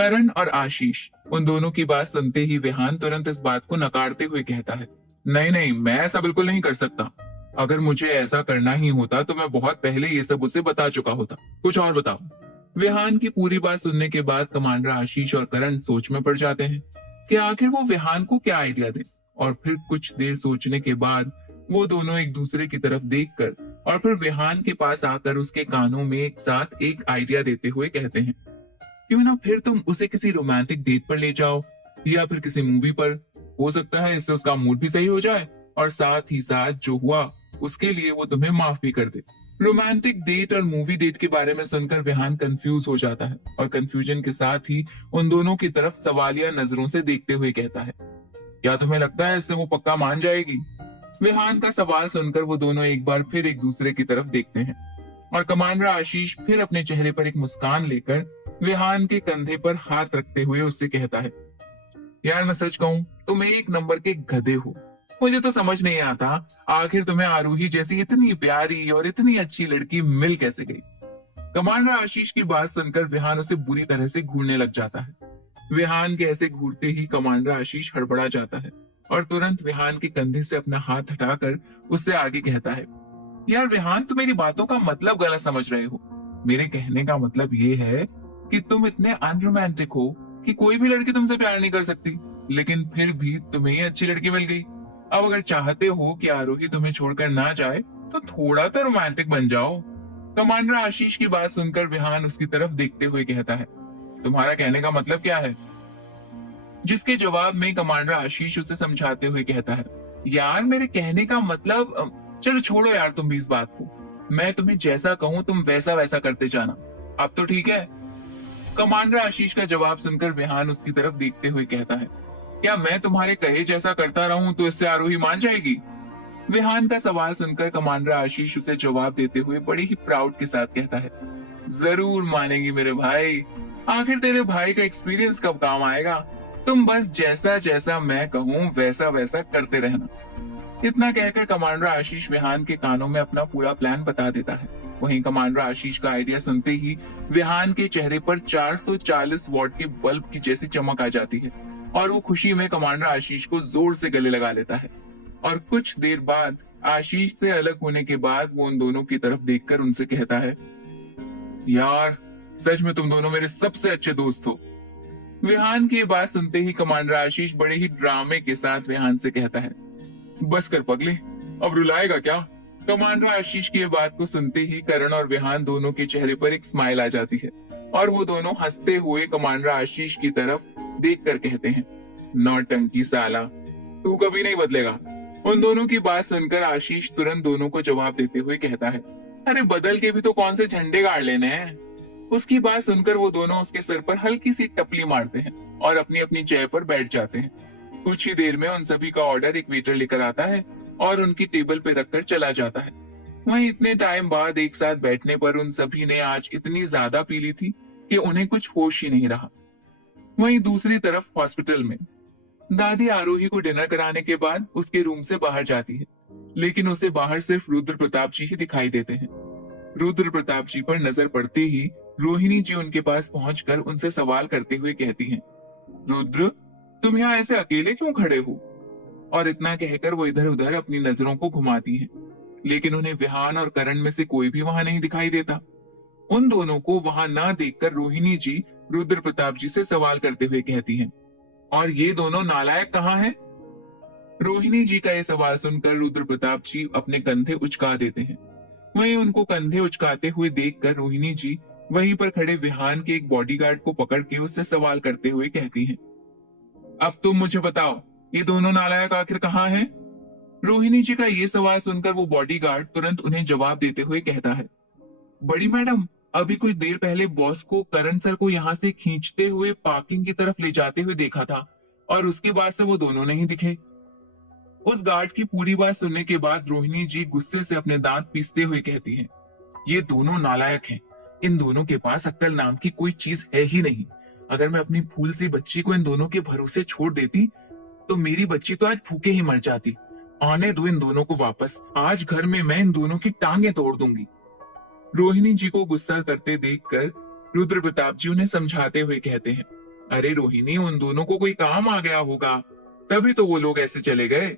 करण और आशीष, उन दोनों की बात सुनते ही विहान तुरंत इस बात को नकारते हुए कहता है, नहीं नहीं, मैं ऐसा बिल्कुल नहीं कर सकता। अगर मुझे ऐसा करना ही होता तो मैं बहुत पहले ये सब उसे बता चुका होता। कुछ और बताओ। विहान की पूरी बात सुनने के बाद कमांडर आशीष और करण सोच में पड़ जाते हैं कि आखिर वो विहान को क्या आइडिया दे। और फिर कुछ देर सोचने के बाद वो दोनों एक दूसरे की तरफ देखकर और फिर विहान के पास आकर उसके कानों में एक साथ एक आइडिया देते हुए कहते हैं, क्यों ना फिर तुम उसे किसी रोमांटिक डेट पर ले जाओ या फिर किसी मूवी पर। हो सकता है इससे उसका मूड भी सही हो जाए और साथ ही साथ जो हुआ उसके लिए वो तुम्हें माफ भी कर दे। रोमांटिक डेट और मूवी डेट के बारे में सुनकर विहान कंफ्यूज हो जाता है और कंफ्यूजन के साथ ही उन दोनों की तरफ सवालिया नजरों से देखते हुए कहता है, क्या तुम्हें लगता है इससे वो पक्का मान जाएगी? विहान का सवाल सुनकर वो दोनों एक बार फिर एक दूसरे की तरफ देखते हैं और कमांडर आशीष फिर अपने चेहरे पर एक मुस्कान लेकर विहान के कंधे पर हाथ रखते हुए उससे कहता है, यार मैं सच कहूं तुम एक नंबर के गधे हो। मुझे तो समझ नहीं आता आखिर तुम्हें आरूही जैसी इतनी प्यारी और इतनी अच्छी लड़की मिल कैसे गई। कमांडर आशीष की बात सुनकर विहान उसे बुरी तरह से घूरने लग जाता है। विहान के ऐसे घूरते ही कमांडर आशीष हड़बड़ा जाता है और तुरंत विहान के कंधे से अपना हाथ हटाकर उससे आगे कहता है, यार विहान, तुम मेरी बातों का मतलब गलत समझ रहे हो। मेरे कहने का मतलब ये है कि तुम इतने अनरोमांटिक हो कि कोई भी लड़की तुमसे प्यार नहीं कर सकती, लेकिन फिर भी तुम्हें ही अच्छी लड़की मिल गई। अब अगर चाहते हो कि आरोही तुम्हें छोड़कर ना जाए तो थोड़ा तो रोमांटिक बन जाओ। कमांडर आशीष की बात सुनकर विहान उसकी तरफ देखते हुए कहता है, तुम्हारा कहने का मतलब क्या है? जिसके जवाब में कमांडर आशीष उसे समझाते हुए कहता है, यार मेरे कहने का मतलब, चलो छोड़ो यार तुम भी इस बात को। मैं तुम्हें जैसा कहूं तुम वैसा वैसा करते जाना। अब तो ठीक है? कमांडर आशीष का जवाब सुनकर विहान उसकी तरफ देखते हुए कहता है, क्या मैं तुम्हारे कहे जैसा करता रहूं तो इससे आरोही मान जाएगी? विहान का सवाल सुनकर कमांडर आशीष उसे जवाब देते हुए बड़े ही प्राउड के साथ कहता है, जरूर मानेगी मेरे भाई। आखिर तेरे भाई का एक्सपीरियंस कब काम आएगा? तुम बस जैसा जैसा मैं कहूं वैसा वैसा करते रहना। इतना कहकर कमांडर आशीष विहान के कानों में अपना पूरा प्लान बता देता है। वहीं कमांडर आशीष का आइडिया सुनते ही विहान के चेहरे पर 440 वॉट के बल्ब की जैसी चमक आ जाती है और वो खुशी में कमांडर आशीष को जोर से गले लगा लेता है। और कुछ देर बाद आशीष से अलग होने के बाद वो उन दोनों की तरफ देखकर उनसे कहता है, यार सच में तुम दोनों मेरे सबसे अच्छे दोस्त हो। विहान की बात सुनते ही कमांडर आशीष बड़े ही ड्रामे के साथ विहान से कहता है, बस कर पगले, अब रुलाएगा क्या? कमांडर आशीष की बात को सुनते ही करण और विहान दोनों के चेहरे पर एक स्माइल आ जाती है और वो दोनों हंसते हुए कमांडर आशीष की तरफ देखकर कहते हैं, नौटंकी साला, तू कभी नहीं बदलेगा। उन दोनों की बात सुनकर आशीष तुरंत दोनों को जवाब देते हुए कहता है, अरे बदल के भी तो कौन से झंडे गाड़ लेने हैं। उसकी बात सुनकर वो दोनों उसके सर पर हल्की सी टपली मारते हैं और अपनी अपनी चेयर पर बैठ जाते हैं। कुछ ही देर में उन सभी का ऑर्डर एक वेटर लेकर आता है और उनकी टेबल पे रखकर चला जाता है। वहीं इतने टाइम बाद एक साथ बैठने पर उन सभी ने आज इतनी ज्यादा पी ली थी कि उन्हें कुछ होश ही नहीं रहा। वहीं दूसरी तरफ हॉस्पिटल में दादी आरोही को डिनर कराने के बाद उसके रूम से बाहर जाती है, लेकिन उसे बाहर सिर्फ रुद्र प्रताप जी ही दिखाई देते हैं। रुद्र प्रताप जी पर नजर पड़ते ही रोहिणी जी उनके पास पहुंचकर उनसे सवाल करते हुए कहती हैं, रुद्र, तुम यहाँ ऐसे अकेले क्यों खड़े हो? और इतना कहकर वो इधर उधर अपनी नजरों को घुमाती हैं, लेकिन उन्हें विहान और करण में से कोई भी वहां नहीं दिखाई देता। उन दोनों को वहां ना देखकर रोहिणी जी रुद्र प्रताप जी से सवाल करते हुए कहती हैं, और ये दोनों नालायक कहाँ हैं? रोहिणी जी का यह सवाल सुनकर रुद्र प्रताप जी अपने कंधे उचका देते हैं। वहीं उनको कंधे उचकाते हुए देखकर रोहिणी जी वहीं पर खड़े विहान के एक बॉडीगार्ड को पकड़ के उससे सवाल करते हुए कहती हैं, अब तुम मुझे बताओ, ये दोनों नालायक आखिर कहाँ हैं? रोहिणी जी का ये सवाल सुनकर वो बॉडीगार्ड तुरंत उन्हें जवाब देते हुए कहता है, बड़ी मैडम, अभी कुछ देर पहले बॉस को करण सर को यहाँ से खींचते हुए पार्किंग की तरफ ले जाते हुए देखा था और उसके बाद से वो दोनों नहीं दिखे। उस गार्ड की पूरी बात सुनने के बाद रोहिणी जी गुस्से से अपने दांत पीसते हुए कहती हैं, ये दोनों नालायक हैं। इन दोनों के पास अक्ल नाम की कोई चीज है ही नहीं। अगर मैं अपनी फूल सी बच्ची को इन दोनों के भरोसे छोड़ देती तो मेरी बच्ची तो आज भूखे ही मर जाती। आने दो इन दोनों को वापस, आज घर में मैं इन दोनों की टांगे तोड़ दूंगी। रोहिणी जी को गुस्सा करते देखकर रुद्र प्रताप जी उन्हें समझाते हुए कहते हैं, अरे रोहिणी, उन दोनों को कोई काम आ गया होगा, तभी तो वो लोग ऐसे चले गए।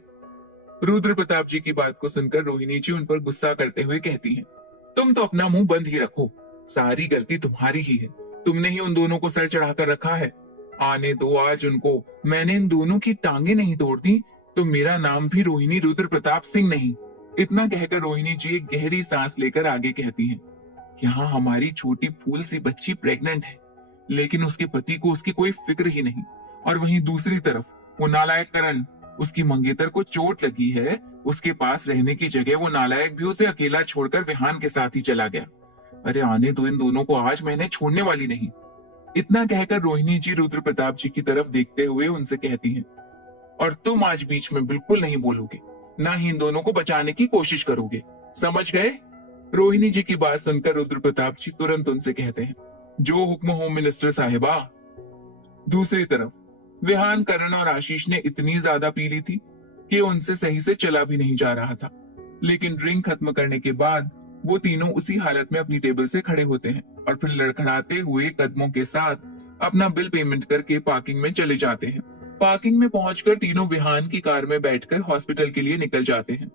रुद्र प्रताप जी की बात को सुनकर रोहिणी जी उन पर गुस्सा करते हुए कहती हैं, तुम तो अपना मुंह बंद ही रखो, सारी गलती तुम्हारी ही है। तुमने ही उन दोनों को सर चढ़ाकर रखा है। आने दो आज उनको। मैंने इन दोनों की टांगे नहीं तोड़ दी तो मेरा नाम भी रोहिणी रुद्र प्रताप सिंह नहीं। इतना कहकर रोहिणी जी एक गहरी सांस लेकर आगे कहती हैं, यहाँ हमारी छोटी फूल सी बच्ची प्रेग्नेंट है, लेकिन उसके पति को उसकी कोई फिक्र ही नहीं। और वहीं दूसरी तरफ वो नालायक करण, उसकी मंगेतर को चोट लगी है, उसके पास रहने की जगह वो नालायक भी उसे अकेला छोड़कर विहान के साथ ही चला गया। अरे आने दो इन दोनों को, आज मैंने छोड़ने वाली नहीं। इतना कहकर रोहिणी जी रुद्र प्रताप जी की तरफ देखते हुए उनसे कहती हैं, और तुम आज बीच में बिल्कुल नहीं बोलोगे, ना ही इन दोनों को बचाने की कोशिश करोगे, समझ गए? रोहिणी जी की बात सुनकर रुद्र प्रताप जी तुरंत उनसे कहते हैं, जो हुक्म होम मिनिस्टर साहिबा। दूसरी तरफ विहान, करण और आशीष ने इतनी ज्यादा पी ली थी कि उनसे सही से चला भी नहीं जा रहा था। लेकिन ड्रिंक खत्म करने के बाद वो तीनों उसी हालत में अपनी टेबल से खड़े होते हैं और फिर लड़खड़ाते हुए कदमों के साथ अपना बिल पेमेंट करके पार्किंग में चले जाते हैं। पार्किंग में पहुंचकर तीनों विहान की कार में बैठकर हॉस्पिटल के लिए निकल जाते हैं।